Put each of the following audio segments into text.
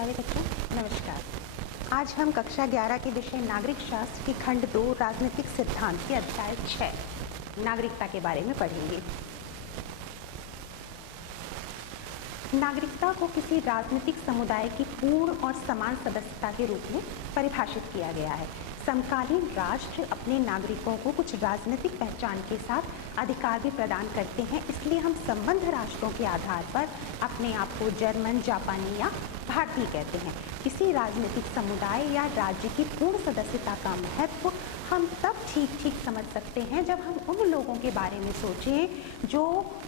प्यारे बच्चों, नमस्कार। आज हम कक्षा 11 के विषय नागरिक शास्त्र की खंड 2 राजनीतिक सिद्धांत के अध्याय 6 नागरिकता के बारे में पढ़ेंगे। नागरिकता को किसी राजनीतिक समुदाय की पूर्ण और समान सदस्यता के रूप में परिभाषित किया गया है। समकालीन राष्ट्र अपने नागरिकों को कुछ राजनीतिक पहचान के साथ अधिकार भी प्रदान करते हैं, इसलिए हम संबंध राष्ट्रों के आधार पर अपने आप को जर्मन, जापानी या भारतीय कहते हैं। किसी राजनीतिक समुदाय या राज्य की पूर्ण सदस्यता का महत्व हम तब ठीक समझ सकते हैं जब हम उन लोगों के बारे में सोचें जो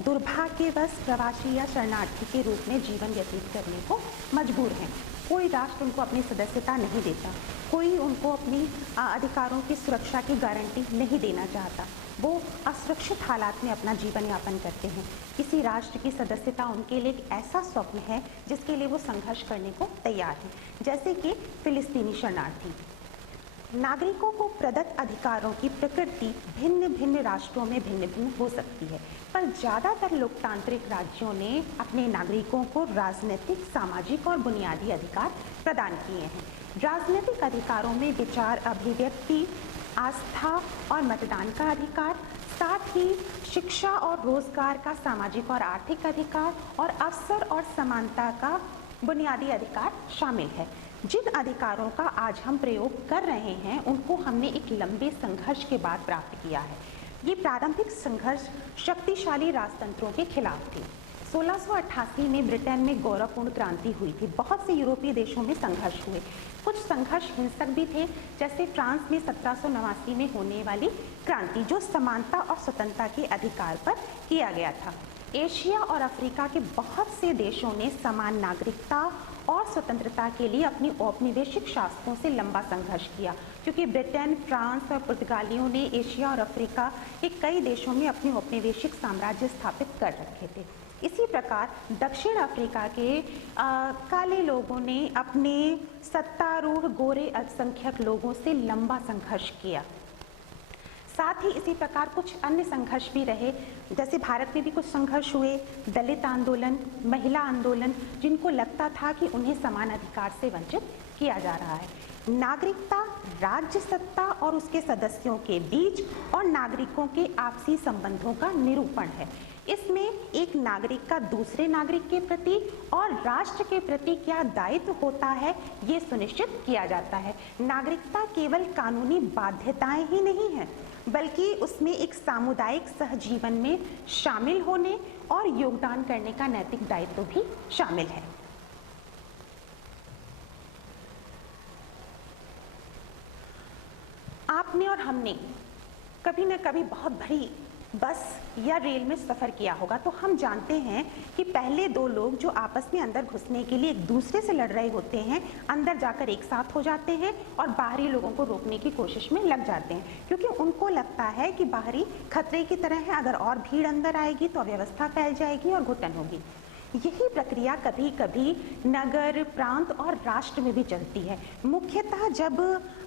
दुर्भाग्यवश प्रवासी या शरणार्थी के रूप में जीवन व्यतीत करने को मजबूर हैं। कोई राष्ट्र उनको अपनी सदस्यता नहीं देता, कोई उनको अपनी अधिकारों की सुरक्षा की गारंटी नहीं देना चाहता। वो असुरक्षित हालात में अपना जीवन यापन करते हैं। किसी राष्ट्र की सदस्यता उनके लिए एक ऐसा स्वप्न है जिसके लिए वो संघर्ष करने को तैयार हैं, जैसे कि फिलिस्तीनी शरणार्थी। नागरिकों को प्रदत्त अधिकारों की प्रकृति भिन्न भिन्न राष्ट्रों में भिन्न भिन्न हो सकती है, पर ज़्यादातर लोकतांत्रिक राज्यों ने अपने नागरिकों को राजनीतिक, सामाजिक और बुनियादी अधिकार प्रदान किए हैं। राजनीतिक अधिकारों में विचार, अभिव्यक्ति, आस्था और मतदान का अधिकार, साथ ही शिक्षा और रोजगार का सामाजिक और आर्थिक अधिकार और अवसर और समानता का बुनियादी अधिकार शामिल है। जिन अधिकारों का आज हम प्रयोग कर रहे हैं उनको हमने एक लंबे संघर्ष के बाद प्राप्त किया है। ये प्रारंभिक संघर्ष शक्तिशाली राजतंत्रों के खिलाफ थे। 1688 में ब्रिटेन में गौरवपूर्ण क्रांति हुई थी। बहुत से यूरोपीय देशों में संघर्ष हुए। कुछ संघर्ष हिंसक भी थे, जैसे फ्रांस में 1789 में होने वाली क्रांति, जो समानता और स्वतंत्रता के अधिकार पर किया गया था। एशिया और अफ्रीका के बहुत से देशों ने समान नागरिकता और स्वतंत्रता के लिए अपनी औपनिवेशिक शासकों से लंबा संघर्ष किया, क्योंकि ब्रिटेन, फ्रांस और पुर्तगालियों ने एशिया और अफ्रीका के कई देशों में अपने औपनिवेशिक साम्राज्य स्थापित कर रखे थे। इसी प्रकार दक्षिण अफ्रीका के काले लोगों ने अपने सत्तारूढ़ गोरे अल्पसंख्यक लोगों से लंबा संघर्ष किया। साथ ही इसी प्रकार कुछ अन्य संघर्ष भी रहे, जैसे भारत में भी कुछ संघर्ष हुए, दलित आंदोलन, महिला आंदोलन, जिनको लगता था कि उन्हें समान अधिकार से वंचित किया जा रहा है। नागरिकता राज्य सत्ता और उसके सदस्यों के बीच और नागरिकों के आपसी संबंधों का निरूपण है। इसमें एक नागरिक का दूसरे नागरिक के प्रति और राष्ट्र के प्रति क्या दायित्व होता है, ये सुनिश्चित किया जाता है। नागरिकता केवल कानूनी बाध्यताएं ही नहीं है, बल्कि उसमें एक सामुदायिक सहजीवन में शामिल होने और योगदान करने का नैतिक दायित्व भी शामिल है। आपने और हमने कभी न कभी बहुत भरी बस या रेल में सफ़र किया होगा, तो हम जानते हैं कि पहले दो लोग जो आपस में अंदर घुसने के लिए एक दूसरे से लड़ रहे होते हैं, अंदर जाकर एक साथ हो जाते हैं और बाहरी लोगों को रोकने की कोशिश में लग जाते हैं, क्योंकि उनको लगता है कि बाहरी खतरे की तरह है, अगर और भीड़ अंदर आएगी तो अव्यवस्था फैल जाएगी और घुटन होगी। यही प्रक्रिया कभी कभी नगर, प्रांत और राष्ट्र में भी चलती है। मुख्यतः जब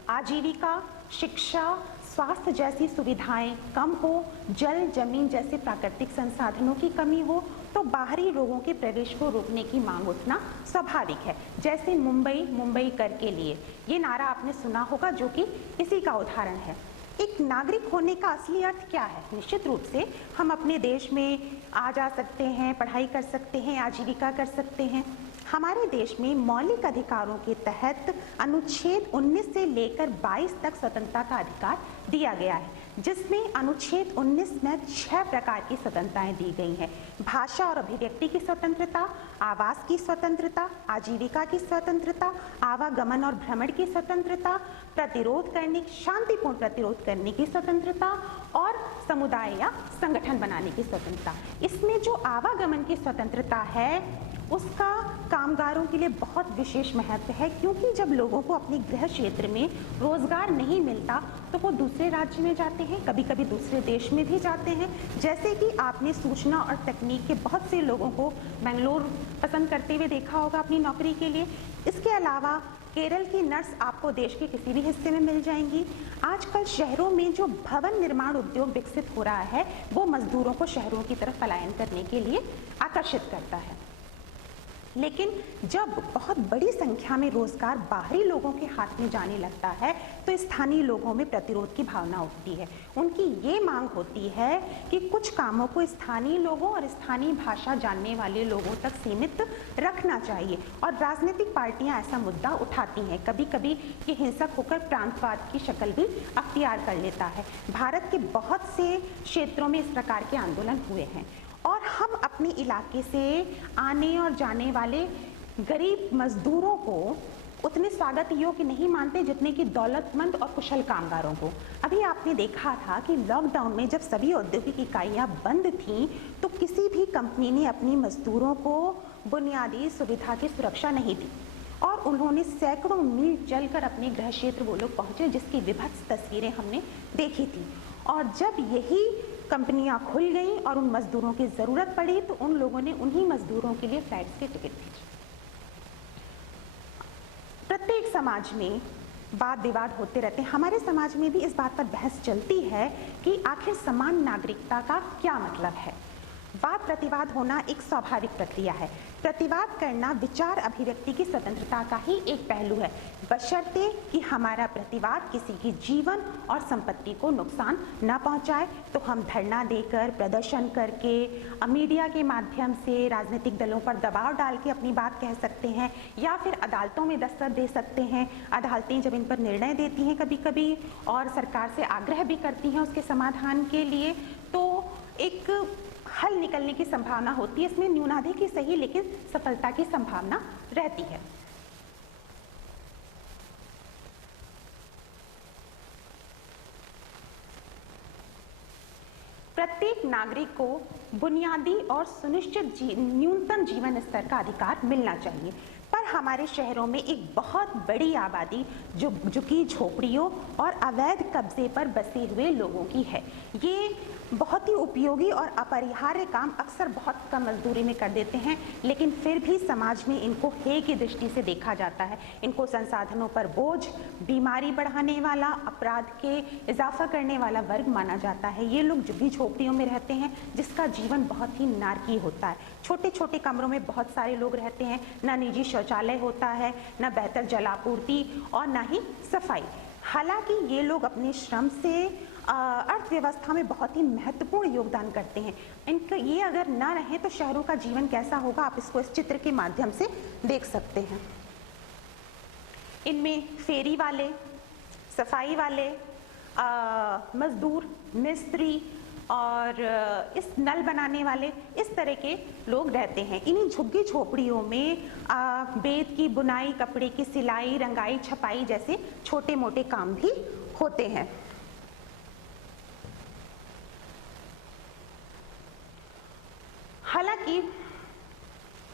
आजीविका, शिक्षा, स्वास्थ्य जैसी सुविधाएं कम हो, जल, जमीन जैसे प्राकृतिक संसाधनों की कमी हो, तो बाहरी लोगों के प्रवेश को रोकने की मांग उठना स्वाभाविक है। जैसे मुंबई कर के लिए, ये नारा आपने सुना होगा, जो कि इसी का उदाहरण है। एक नागरिक होने का असली अर्थ क्या है? निश्चित रूप से हम अपने देश में आ जा सकते हैं, पढ़ाई कर सकते हैं, आजीविका कर सकते हैं। हमारे देश में मौलिक अधिकारों के तहत अनुच्छेद 19 से लेकर 22 तक स्वतंत्रता का अधिकार दिया गया है, जिसमें अनुच्छेद 19 में 6 प्रकार की स्वतंत्रताएं दी गई हैं। भाषा और अभिव्यक्ति की स्वतंत्रता, आवास की स्वतंत्रता, आजीविका की स्वतंत्रता, आवागमन और भ्रमण की स्वतंत्रता, शांतिपूर्ण प्रतिरोध करने की स्वतंत्रता और समुदाय या संगठन बनाने की स्वतंत्रता। इसमें जो आवागमन की स्वतंत्रता है उसका कामगारों के लिए बहुत विशेष महत्व है, क्योंकि जब लोगों को अपने गृह क्षेत्र में रोजगार नहीं मिलता तो वो दूसरे राज्य में जाते हैं, कभी कभी दूसरे देश में भी जाते हैं। जैसे कि आपने सूचना और तकनीक के बहुत से लोगों को बेंगलोर पसंद करते हुए देखा होगा अपनी नौकरी के लिए। इसके अलावा केरल की नर्स आपको देश के किसी भी हिस्से में मिल जाएंगी। आजकल शहरों में जो भवन निर्माण उद्योग विकसित हो रहा है, वो मजदूरों को शहरों की तरफ पलायन करने के लिए आकर्षित करता है। लेकिन जब बहुत बड़ी संख्या में रोजगार बाहरी लोगों के हाथ में जाने लगता है तो स्थानीय लोगों में प्रतिरोध की भावना उठती है। उनकी ये मांग होती है कि कुछ कामों को स्थानीय लोगों और स्थानीय भाषा जानने वाले लोगों तक सीमित रखना चाहिए और राजनीतिक पार्टियां ऐसा मुद्दा उठाती हैं। कभी कभी ये हिंसक होकर प्रांतवाद की शक्ल भी अख्तियार कर लेता है। भारत के बहुत से क्षेत्रों में इस प्रकार के आंदोलन हुए हैं और हम अपने इलाके से आने और जाने वाले गरीब मजदूरों को उतने स्वागत योग्य नहीं मानते जितने कि दौलतमंद और कुशल कामगारों को। अभी आपने देखा था कि लॉकडाउन में जब सभी औद्योगिक इकाइयां बंद थीं तो किसी भी कंपनी ने अपनी मजदूरों को बुनियादी सुविधा की सुरक्षा नहीं दी और उन्होंने सैकड़ों मील चलकर अपने गृह क्षेत्र वो लोग पहुंचे, जिसकी विभत्स तस्वीरें हमने देखी थी। और जब यही कंपनियां खुल गईं और उन मजदूरों की जरूरत पड़ी तो उन लोगों ने उन्हीं मजदूरों के लिए फ्लाइट्स के टिकट भेजे। प्रत्येक समाज में वाद विवाद होते रहते हैं। हमारे समाज में भी इस बात पर बहस चलती है कि आखिर समान नागरिकता का क्या मतलब है। वाद प्रतिवाद होना एक स्वाभाविक प्रक्रिया है। प्रतिवाद करना विचार अभिव्यक्ति की स्वतंत्रता का ही एक पहलू है, बशर्ते कि हमारा प्रतिवाद किसी की जीवन और संपत्ति को नुकसान न पहुंचाए। तो हम धरना देकर, प्रदर्शन करके, मीडिया के माध्यम से राजनीतिक दलों पर दबाव डाल के अपनी बात कह सकते हैं या फिर अदालतों में दस्तक दे सकते हैं। अदालतें जब इन पर निर्णय देती हैं कभी कभी और सरकार से आग्रह भी करती हैं उसके समाधान के लिए, तो एक हल निकलने की संभावना होती है। इसमें न्यूनाधिक ही सही लेकिन सफलता की संभावना रहती है। प्रत्येक नागरिक को बुनियादी और सुनिश्चित न्यूनतम जीवन स्तर का अधिकार मिलना चाहिए, पर हमारे शहरों में एक बहुत बड़ी आबादी जो झुग्गी झोपड़ियों और अवैध कब्जे पर बसे हुए लोगों की है। ये बहुत ही उपयोगी और अपरिहार्य काम अक्सर बहुत कम मजदूरी में कर देते हैं, लेकिन फिर भी समाज में इनको हेय की दृष्टि से देखा जाता है। इनको संसाधनों पर बोझ, बीमारी बढ़ाने वाला, अपराध के इजाफा करने वाला वर्ग माना जाता है। ये लोग झुग्गी झोपड़ियों में रहते हैं जिसका जीवन बहुत ही नारकीय होता है। छोटे छोटे कमरों में बहुत सारे लोग रहते हैं, ना निजी शौचालय होता है, ना बेहतर जलापूर्ति और ना ही सफाई। हालांकि ये लोग अपने श्रम से अर्थव्यवस्था में बहुत ही महत्वपूर्ण योगदान करते हैं। इनका ये अगर ना रहे तो शहरों का जीवन कैसा होगा, आप इसको इस चित्र के माध्यम से देख सकते हैं। इनमें फेरी वाले, सफाई वाले, मजदूर, मिस्त्री और इस नल बनाने वाले, इस तरह के लोग रहते हैं। इन्हीं झुग्गी झोपड़ियों में बेत की बुनाई, कपड़े की सिलाई, रंगाई, छपाई जैसे छोटे मोटे काम भी होते हैं। हालांकि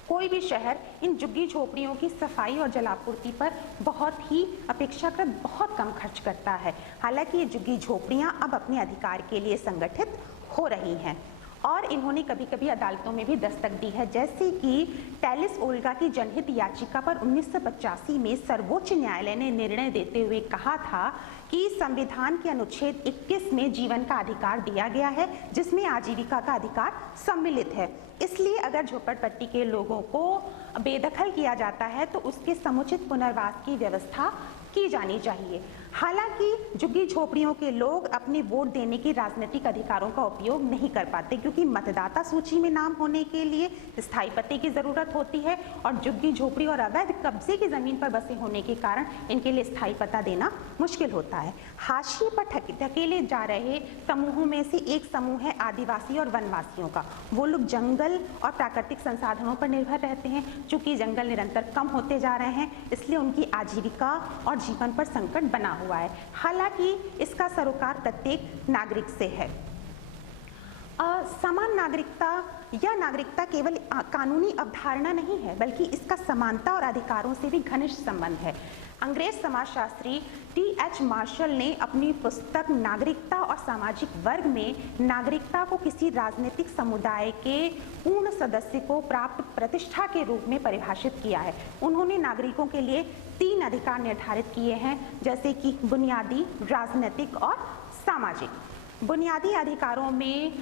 कोई भी शहर इन झुग्गी झोपड़ियों की सफाई और जलापूर्ति पर बहुत ही अपेक्षाकृत बहुत कम खर्च करता है। हालांकि ये झुग्गी झोपड़ियां अब अपने अधिकार के लिए संगठित हो रही हैं और इन्होंने कभी कभी अदालतों में भी दस्तक दी है, जैसे कि टेलिस ओल्गा की जनहित याचिका पर 1985 में सर्वोच्च न्यायालय ने निर्णय देते हुए कहा था कि संविधान के अनुच्छेद 21 में जीवन का अधिकार दिया गया है, जिसमें आजीविका का अधिकार सम्मिलित है। इसलिए अगर झोपड़पट्टी के लोगों को बेदखल किया जाता है तो उसके समुचित पुनर्वास की व्यवस्था की जानी चाहिए। हालांकि झुग्गी झोपड़ियों के लोग अपने वोट देने के राजनीतिक अधिकारों का उपयोग नहीं कर पाते, क्योंकि मतदाता सूची में नाम होने के लिए स्थायी पते की जरूरत होती है और झुग्गी झोपड़ी और अवैध कब्जे की जमीन पर बसे होने के कारण इनके लिए स्थायी पता देना मुश्किल होता है। हाशिए पर धकेले जा रहे समूहों में से एक समूह है आदिवासी और वनवासियों का। वो लोग जंगल और प्राकृतिक संसाधनों पर निर्भर रहते हैं। चूंकि जंगल निरंतर कम होते जा रहे हैं, इसलिए उनकी आजीविका और जीवन पर संकट बना हुआ है। हालांकि इसका सरोकार प्रत्येक नागरिक से है। समान नागरिकता या नागरिकता केवल कानूनी अवधारणा नहीं है, बल्कि इसका समानता और अधिकारों से भी घनिष्ठ संबंध है। अंग्रेज समाजशास्त्री टी.एच. मार्शल ने अपनी पुस्तक नागरिकता और सामाजिक वर्ग में नागरिकता को किसी राजनीतिक समुदाय के पूर्ण सदस्य को प्राप्त प्रतिष्ठा के रूप में परिभाषित किया है। उन्होंने नागरिकों के लिए 3 अधिकार निर्धारित किए हैं, जैसे कि बुनियादी, राजनीतिक और सामाजिक। बुनियादी अधिकारों में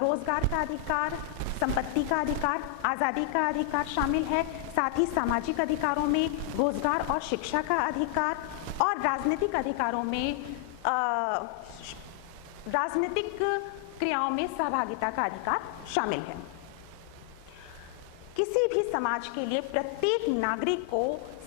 रोजगार का अधिकार, संपत्ति का अधिकार, आज़ादी का अधिकार शामिल है। साथ ही सामाजिक अधिकारों में रोजगार और शिक्षा का अधिकार, और राजनीतिक अधिकारों में राजनीतिक क्रियाओं में सहभागिता का अधिकार शामिल है। किसी भी समाज के लिए प्रत्येक नागरिक को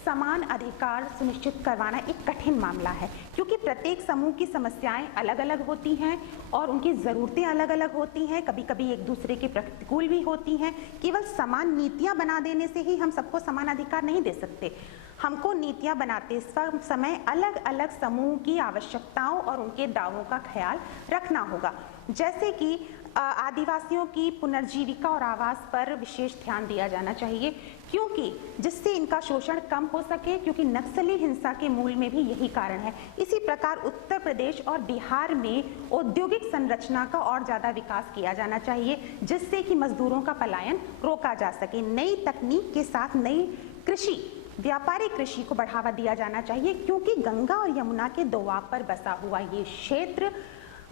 समान अधिकार सुनिश्चित करवाना एक कठिन मामला है, क्योंकि प्रत्येक समूह की समस्याएं अलग अलग होती हैं और उनकी ज़रूरतें अलग अलग होती हैं, कभी कभी एक दूसरे के प्रतिकूल भी होती हैं। केवल समान नीतियां बना देने से ही हम सबको समान अधिकार नहीं दे सकते। हमको नीतियां बनाते समय अलग अलग समूह की आवश्यकताओं और उनके दावों का ख्याल रखना होगा। जैसे कि आदिवासियों की पुनर्जीविका और आवास पर विशेष ध्यान दिया जाना चाहिए, क्योंकि जिससे इनका शोषण कम हो सके, क्योंकि नक्सली हिंसा के मूल में भी यही कारण है। इसी प्रकार उत्तर प्रदेश और बिहार में औद्योगिक संरचना का और ज़्यादा विकास किया जाना चाहिए, जिससे कि मजदूरों का पलायन रोका जा सके। नई तकनीक के साथ नई कृषि, व्यापारिक कृषि को बढ़ावा दिया जाना चाहिए, क्योंकि गंगा और यमुना के दोआब पर बसा हुआ ये क्षेत्र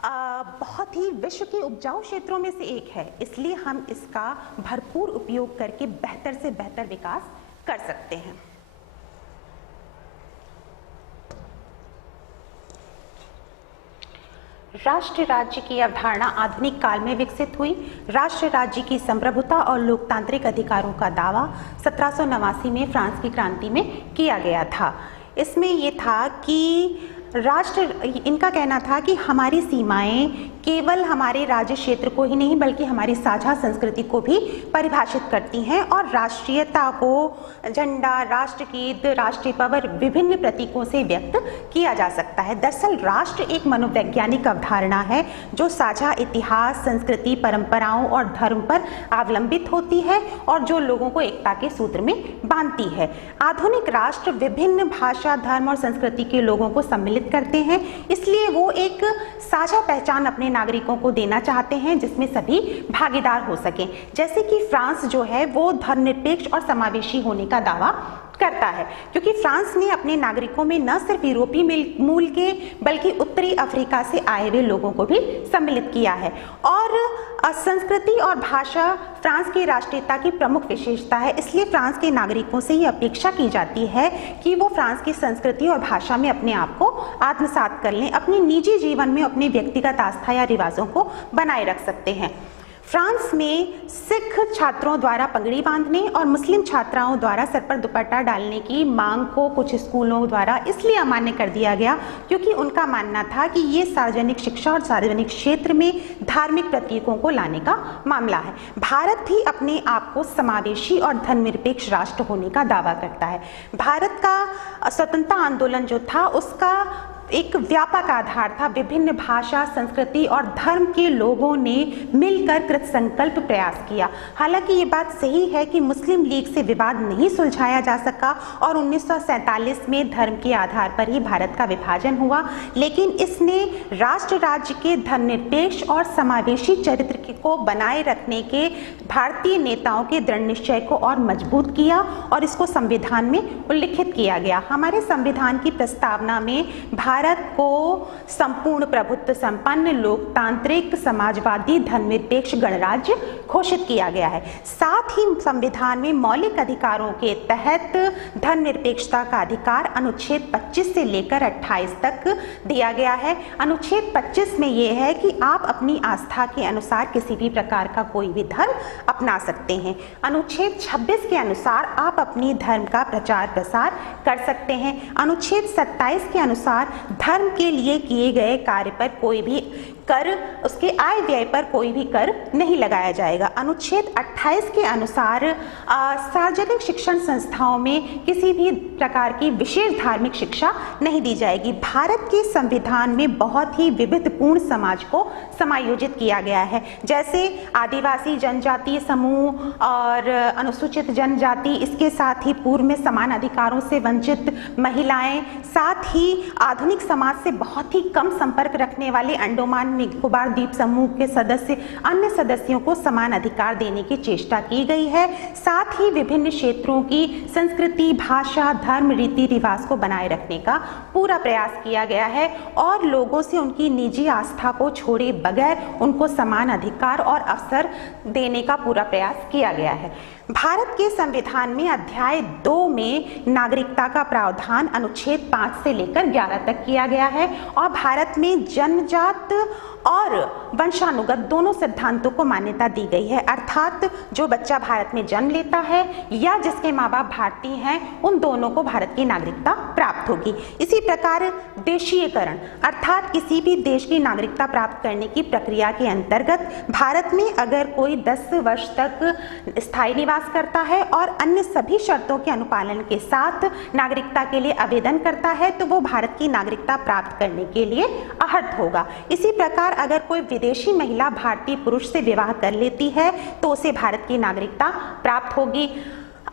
बहुत ही विश्व के उपजाऊ क्षेत्रों में से एक है। इसलिए हम इसका भरपूर उपयोग करके बेहतर से बेहतर विकास कर सकते हैं। राष्ट्र राज्य की अवधारणा आधुनिक काल में विकसित हुई। राष्ट्र राज्य की संप्रभुता और लोकतांत्रिक अधिकारों का दावा 1789 में फ्रांस की क्रांति में किया गया था। इसमें ये था कि इनका कहना था कि हमारी सीमाएं केवल हमारे राज्य क्षेत्र को ही नहीं बल्कि हमारी साझा संस्कृति को भी परिभाषित करती हैं, और राष्ट्रीयता को झंडा, राष्ट्रगीत, राष्ट्रीय पवर विभिन्न प्रतीकों से व्यक्त किया जा सकता है। दरअसल राष्ट्र एक मनोवैज्ञानिक अवधारणा है जो साझा इतिहास, संस्कृति, परंपराओं और धर्म पर अवलंबित होती है और जो लोगों को एकता के सूत्र में बांधती है। आधुनिक राष्ट्र विभिन्न भाषा, धर्म और संस्कृति के लोगों को सम्मिलित करते हैं, इसलिए वो एक साझा पहचान अपने नागरिकों को देना चाहते हैं जिसमें सभी भागीदार हो सकें। जैसे कि फ्रांस जो है वो धर्मनिरपेक्ष और समावेशी होने का दावा करता है, क्योंकि फ्रांस ने अपने नागरिकों में न सिर्फ यूरोपीय मूल के बल्कि उत्तरी अफ्रीका से आए हुए लोगों को भी सम्मिलित किया है। और संस्कृति और भाषा फ्रांस की राष्ट्रीयता की प्रमुख विशेषता है, इसलिए फ्रांस के नागरिकों से ये अपेक्षा की जाती है कि वो फ्रांस की संस्कृति और भाषा में अपने आप को आत्मसात कर लें। अपने निजी जीवन में अपने व्यक्तिगत आस्था या रिवाजों को बनाए रख सकते हैं। फ्रांस में सिख छात्रों द्वारा पगड़ी बांधने और मुस्लिम छात्राओं द्वारा सर पर दुपट्टा डालने की मांग को कुछ स्कूलों द्वारा इसलिए अमान्य कर दिया गया क्योंकि उनका मानना था कि ये सार्वजनिक शिक्षा और सार्वजनिक क्षेत्र में धार्मिक प्रतीकों को लाने का मामला है। भारत भी अपने आप को समावेशी और धर्मनिरपेक्ष राष्ट्र होने का दावा करता है। भारत का स्वतंत्रता आंदोलन जो था उसका एक व्यापक आधार था। विभिन्न भाषा, संस्कृति और धर्म के लोगों ने मिलकर कृत संकल्प प्रयास किया। हालांकि ये बात सही है कि मुस्लिम लीग से विवाद नहीं सुलझाया जा सका और 1947 में धर्म के आधार पर ही भारत का विभाजन हुआ, लेकिन इसने राष्ट्र राज्य के धर्मनिरपेक्ष और समावेशी चरित्र को बनाए रखने के भारतीय नेताओं के दृढ़ निश्चय को और मजबूत किया और इसको संविधान में उल्लिखित किया गया। हमारे संविधान की प्रस्तावना में भारत को संपूर्ण प्रभुत्व संपन्न लोकतांत्रिक समाजवादी धर्मनिरपेक्ष गणराज्य घोषित किया गया है। साथ ही संविधान में मौलिक अधिकारों के तहत धर्मनिरपेक्षता का अधिकार अनुच्छेद 25 से लेकर 28 तक दिया गया है। अनुच्छेद 25 में यह है कि आप अपनी आस्था के अनुसार किसी भी प्रकार का कोई भी धर्म अपना सकते हैं। अनुच्छेद 26 के अनुसार आप अपनी धर्म का प्रचार प्रसार कर सकते हैं। अनुच्छेद 27 के अनुसार धर्म के लिए किए गए कार्य पर कोई भी कर, उसके आय व्यय पर कोई भी कर नहीं लगाया जाएगा। अनुच्छेद 28 के अनुसार सार्वजनिक शिक्षण संस्थाओं में किसी भी प्रकार की विशेष धार्मिक शिक्षा नहीं दी जाएगी। भारत के संविधान में बहुत ही विविधपूर्ण समाज को समायोजित किया गया है, जैसे आदिवासी जनजातीय समूह और अनुसूचित जनजाति, इसके साथ ही पूर्व में समान अधिकारों से वंचित महिलाएं, साथ ही आधुनिक सामाजिक समाज से बहुत ही कम संपर्क रखने वाले अंडमान निकोबार द्वीप समूह के सदस्य अन्य सदस्यों को समान अधिकार देने की चेष्टा की गई है। साथ ही विभिन्न क्षेत्रों की संस्कृति, भाषा, धर्म, रीति रिवाज को बनाए रखने का पूरा प्रयास किया गया है और लोगों से उनकी निजी आस्था को छोड़े बगैर उनको समान अधिकार और अवसर देने का पूरा प्रयास किया गया है। भारत के संविधान में अध्याय 2 में नागरिकता का प्रावधान अनुच्छेद 5 से लेकर 11 तक किया गया है और भारत में जन्मजात और वंशानुगत दोनों सिद्धांतों को मान्यता दी गई है, अर्थात जो बच्चा भारत में जन्म लेता है या जिसके माँ बाप भारतीय हैं, उन दोनों को भारत की नागरिकता प्राप्त होगी। इसी प्रकार देशीयकरण अर्थात किसी भी देश की नागरिकता प्राप्त करने की प्रक्रिया के अंतर्गत भारत में अगर कोई 10 वर्ष तक स्थायी निवास करता है और अन्य सभी शर्तों के अनुपालन के साथ नागरिकता के लिए आवेदन करता है तो वो भारत की नागरिकता प्राप्त करने के लिए अर्ह होगा। इसी प्रकार अगर कोई विदेशी महिला भारतीय पुरुष से विवाह कर लेती है तो उसे भारत की नागरिकता प्राप्त होगी।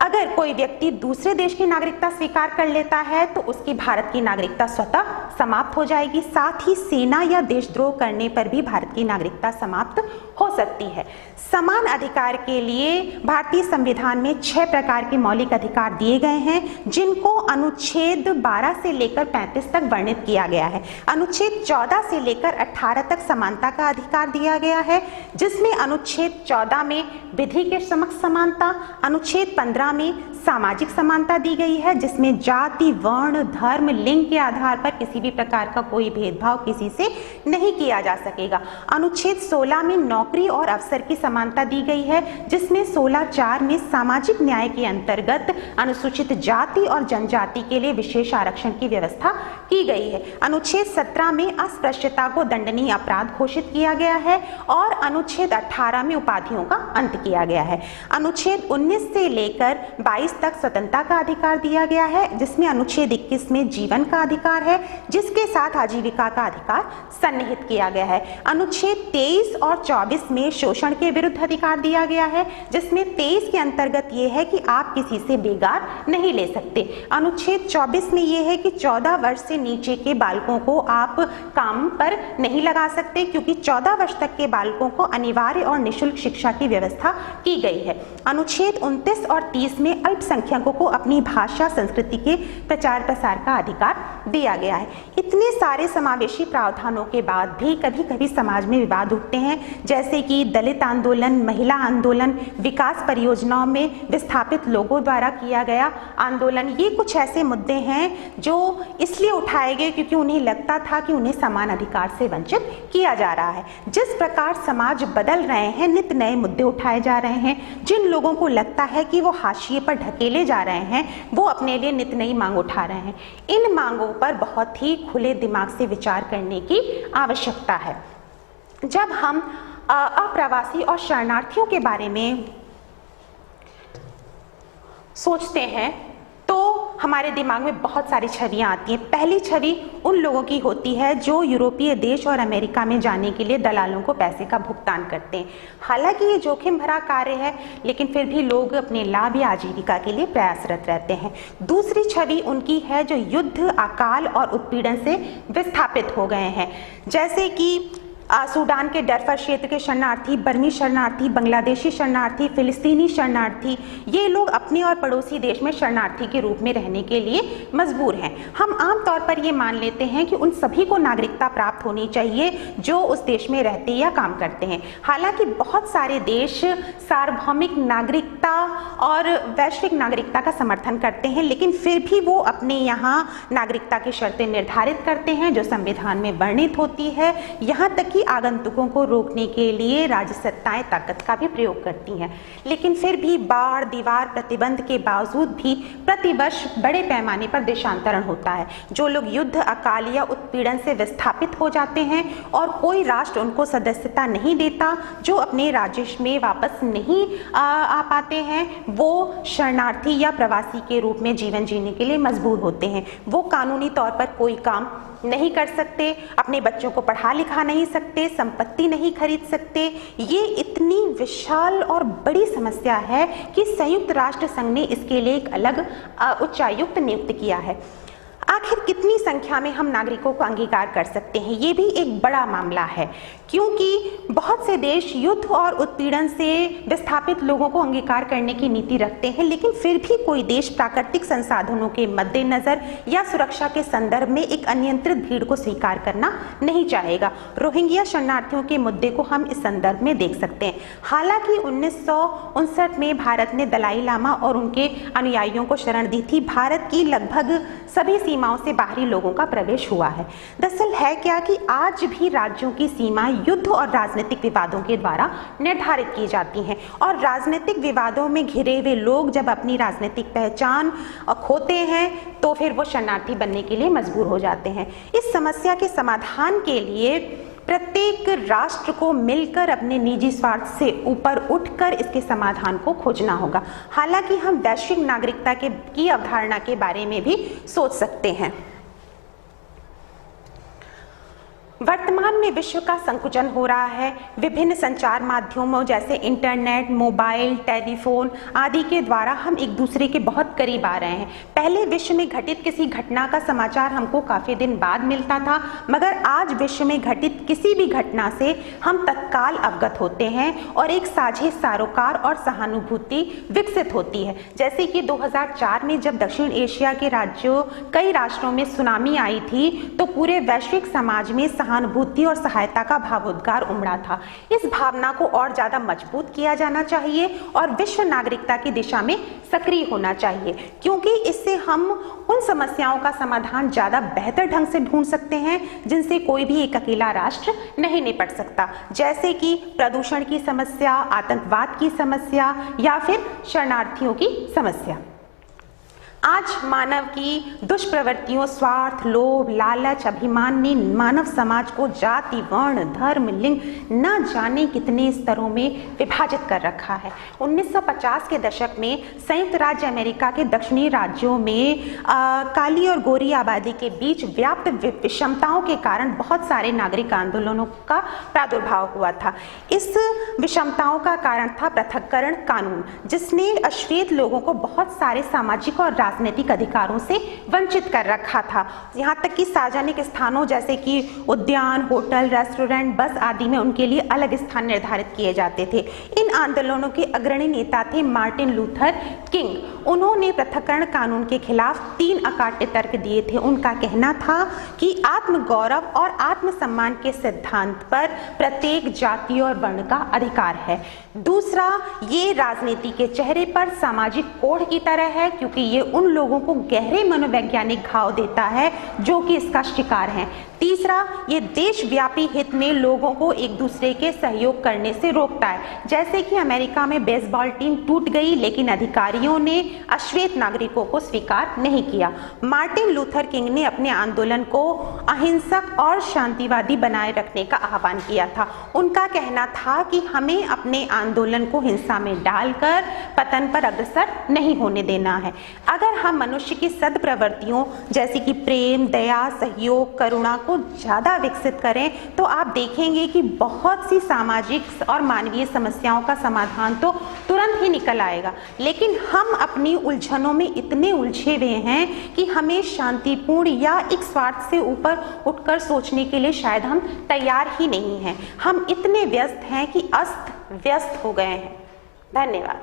अगर कोई व्यक्ति दूसरे देश की नागरिकता स्वीकार कर लेता है तो उसकी भारत की नागरिकता स्वतः समाप्त हो जाएगी। साथ ही सेना या देशद्रोह करने पर भी भारत की नागरिकता समाप्त हो सकती है। समान अधिकार के लिए भारतीय संविधान में 6 प्रकार के मौलिक अधिकार दिए गए हैं, जिनको अनुच्छेद 12 से लेकर 35 तक वर्णित किया गया है। अनुच्छेद 14 से लेकर 18 तक समानता का अधिकार दिया गया है, जिसमें अनुच्छेद 14 में विधि के समक्ष समानता, अनुच्छेद 15 में सामाजिक समानता दी गई है, जिसमें जाति, वर्ण, धर्म, लिंग के आधार पर किसी भी प्रकार का कोई भेदभाव किसी से नहीं किया जा सकेगा। अनुच्छेद 16 में नौकरी और अवसर की समानता दी गई है, जिसमें 16(4) में सामाजिक न्याय के अंतर्गत अनुसूचित जाति और जनजाति के लिए विशेष आरक्षण की व्यवस्था की गई है। अनुच्छेद 17 में अस्पृश्यता को दंडनीय अपराध घोषित किया गया है और अनुच्छेद 18 में उपाधियों का अंत किया गया है। अनुच्छेद 19 से लेकर 22 तक स्वतंत्रता का अधिकार दिया गया है, जिसमें अनुच्छेद 21 में जीवन का अधिकार है, जिसके साथ आजीविका का अधिकार सन्निहित किया गया है। अनुच्छेद 23 और 24 में शोषण के विरुद्ध अधिकार दिया गया है, जिसमें 23 के अंतर्गत ये है कि आप किसी से बेगार नहीं ले सकते। अनुच्छेद 24 में ये है कि 14 वर्ष से नीचे के बालकों को आप काम पर नहीं लगा सकते, क्योंकि 14 वर्ष तक के बालकों को अनिवार्य और निःशुल्क शिक्षा की व्यवस्था की गई है। अनुच्छेद 29 और 30 में अल्पसंख्यकों को अपनी भाषा, संस्कृति के प्रचार प्रसार का अधिकार दिया गया है। इतने सारे समावेशी प्रावधानों के बाद भी कभी कभी समाज में विवाद उठते हैं, जैसे कि दलित आंदोलन, महिला आंदोलन, विकास परियोजनाओं में विस्थापित लोगों द्वारा किया गया आंदोलन। ये कुछ ऐसे मुद्दे हैं जो इसलिए उठाए गए क्योंकि उन्हें लगता था कि उन्हें समान अधिकार से वंचित किया जा रहा है। जिस प्रकार समाज बदल रहे हैं, नित नए मुद्दे उठाए जा रहे हैं, जिन लोगों को लगता है कि वो हाशिए पर ढकेले जा रहे हैं, वो अपने लिए नित नई मांग उठा रहे हैं। इन मांगों पर बहुत ही खुले दिमाग से विचार करने की आवश्यकता है। जब हम अप्रवासी और शरणार्थियों के बारे में सोचते हैं तो हमारे दिमाग में बहुत सारी छवियां आती हैं। पहली छवि उन लोगों की होती है जो यूरोपीय देश और अमेरिका में जाने के लिए दलालों को पैसे का भुगतान करते हैं। हालांकि ये जोखिम भरा कार्य है, लेकिन फिर भी लोग अपने लाभ या आजीविका के लिए प्रयासरत रहते हैं। दूसरी छवि उनकी है जो युद्ध, अकाल और उत्पीड़न से विस्थापित हो गए हैं, जैसे कि सूडान के डरफर क्षेत्र के शरणार्थी, बर्मी शरणार्थी, बांग्लादेशी शरणार्थी, फिलिस्तीनी शरणार्थी। ये लोग अपने और पड़ोसी देश में शरणार्थी के रूप में रहने के लिए मजबूर हैं। हम आमतौर पर ये मान लेते हैं कि उन सभी को नागरिकता प्राप्त होनी चाहिए जो उस देश में रहते या काम करते हैं। हालांकि बहुत सारे देश सार्वभौमिक नागरिकता और वैश्विक नागरिकता का समर्थन करते हैं, लेकिन फिर भी वो अपने यहाँ नागरिकता की शर्तें निर्धारित करते हैं जो संविधान में वर्णित होती है। यहाँ तक कि आगंतुकों को रोकने के लिए राज्य सत्ताएं ताकत का भी प्रयोग करती हैं। लेकिन फिर भी बाढ़, दीवार, प्रतिबंध के बावजूद भी प्रतिवर्ष बड़े पैमाने पर देशांतरण होता है। जो लोग युद्ध, अकाल या उत्पीड़न से विस्थापित हो जाते हैं और कोई राष्ट्र उनको सदस्यता नहीं देता, जो अपने राज्य में वापस नहीं आ पाते हैं, वो शरणार्थी या प्रवासी के रूप में जीवन जीने के लिए मजबूर होते हैं। वो कानूनी तौर पर कोई काम नहीं कर सकते, अपने बच्चों को पढ़ा लिखा नहीं सकते, संपत्ति नहीं खरीद सकते। ये इतनी विशाल और बड़ी समस्या है कि संयुक्त राष्ट्र संघ ने इसके लिए एक अलग उच्चायुक्त नियुक्त किया है। आखिर कितनी संख्या में हम नागरिकों को अंगीकार कर सकते हैं, ये भी एक बड़ा मामला है, क्योंकि बहुत से देश युद्ध और उत्पीड़न से विस्थापित लोगों को अंगीकार करने की नीति रखते हैं, लेकिन फिर भी कोई देश प्राकृतिक संसाधनों के मद्देनजर या सुरक्षा के संदर्भ में एक अनियंत्रित भीड़ को स्वीकार करना नहीं चाहेगा। रोहिंग्या शरणार्थियों के मुद्दे को हम इस संदर्भ में देख सकते हैं। हालांकि 1959 में भारत ने दलाई लामा और उनके अनुयायियों को शरण दी थी। भारत की लगभग सभी सीमाओं से बाहरी लोगों का प्रवेश हुआ है। दरअसल है क्या कि आज भी राज्यों की सीमाएं युद्ध और राजनीतिक विवादों के द्वारा निर्धारित की जाती हैं, और राजनीतिक विवादों में घिरे हुए लोग जब अपनी राजनीतिक पहचान खोते हैं तो फिर वो शरणार्थी बनने के लिए मजबूर हो जाते हैं। इस समस्या के समाधान के लिए प्रत्येक राष्ट्र को मिलकर अपने निजी स्वार्थ से ऊपर उठकर इसके समाधान को खोजना होगा। हालांकि हम वैश्विक नागरिकता की अवधारणा के बारे में भी सोच सकते हैं। वर्तमान में विश्व का संकुचन हो रहा है। विभिन्न संचार माध्यमों जैसे इंटरनेट, मोबाइल, टेलीफोन आदि के द्वारा हम एक दूसरे के बहुत करीब आ रहे हैं। पहले विश्व में घटित किसी घटना का समाचार हमको काफ़ी दिन बाद मिलता था, मगर आज विश्व में घटित किसी भी घटना से हम तत्काल अवगत होते हैं और एक साझे सरोकार और सहानुभूति विकसित होती है। जैसे कि 2004 में जब दक्षिण एशिया के कई राष्ट्रों में सुनामी आई थी, तो पूरे वैश्विक समाज में सहानुभूति और सहायता का भावोद्गार उमड़ा था। इस भावना को और ज्यादा मजबूत किया जाना चाहिए और विश्व नागरिकता की दिशा में सक्रिय होना चाहिए, क्योंकि इससे हम उन समस्याओं का समाधान ज्यादा बेहतर ढंग से ढूंढ सकते हैं जिनसे कोई भी एक अकेला राष्ट्र नहीं निपट सकता, जैसे कि प्रदूषण की समस्या, आतंकवाद की समस्या या फिर शरणार्थियों की समस्या। आज मानव की दुष्प्रवृत्तियों, स्वार्थ, लोभ, लालच, अभिमान ने मानव समाज को जाति, वर्ण, धर्म, लिंग न जाने कितने स्तरों में विभाजित कर रखा है। 1950 के दशक में संयुक्त राज्य अमेरिका के दक्षिणी राज्यों में काली और गोरी आबादी के बीच व्याप्त विषमताओं के कारण बहुत सारे नागरिक आंदोलनों का प्रादुर्भाव हुआ था। इस विषमताओं का कारण था पृथक्करण कानून, जिसने अश्वेत लोगों को बहुत सारे सामाजिक और राजनीतिक अधिकारों से वंचित कर रखा था। यहाँ तक कि सार्वजनिक स्थानों जैसे कि उद्यान, होटल, रेस्टोरेंट, बस आदि में उनके लिए अलग स्थान निर्धारित किए जाते थे। इन आंदोलनों के अग्रणी नेता थे मार्टिन लूथर किंग। उन्होंने पृथक्करण कानून के खिलाफ 3 अकाट्य तर्क दिए थे। उनका कहना था कि आत्मगौरव और आत्मसम्मान के सिद्धांत पर प्रत्येक जाति और वर्ण का अधिकार है। दूसरा, ये राजनीति के चेहरे पर सामाजिक कोढ़ की तरह है, क्योंकि ये उन लोगों को गहरे मनोवैज्ञानिक घाव देता है जो कि इसका शिकार हैं। तीसरा, ये देशव्यापी हित में लोगों को एक दूसरे के सहयोग करने से रोकता है। जैसे कि अमेरिका में बेसबॉल टीम टूट गई, लेकिन अधिकारियों ने अश्वेत नागरिकों को स्वीकार नहीं किया। मार्टिन लूथर किंग ने अपने आंदोलन को अहिंसक और शांतिवादी बनाए रखने का आह्वान किया था। उनका कहना था कि हमें अपने आंदोलन को हिंसा में डालकर पतन पर अग्रसर नहीं होने देना है। अगर हम मनुष्य की सद्प्रवृत्तियों जैसे कि प्रेम, दया, सहयोग, करुणा को ज़्यादा विकसित करें तो आप देखेंगे कि बहुत सी सामाजिक और मानवीय समस्याओं का समाधान तो तुरंत ही निकल आएगा। लेकिन हम अपनी उलझनों में इतने उलझे हुए हैं कि हमें शांतिपूर्ण या एक स्वार्थ से ऊपर उठकर सोचने के लिए शायद हम तैयार ही नहीं हैं। हम इतने व्यस्त हैं कि अस्त व्यस्त हो गए हैं। धन्यवाद।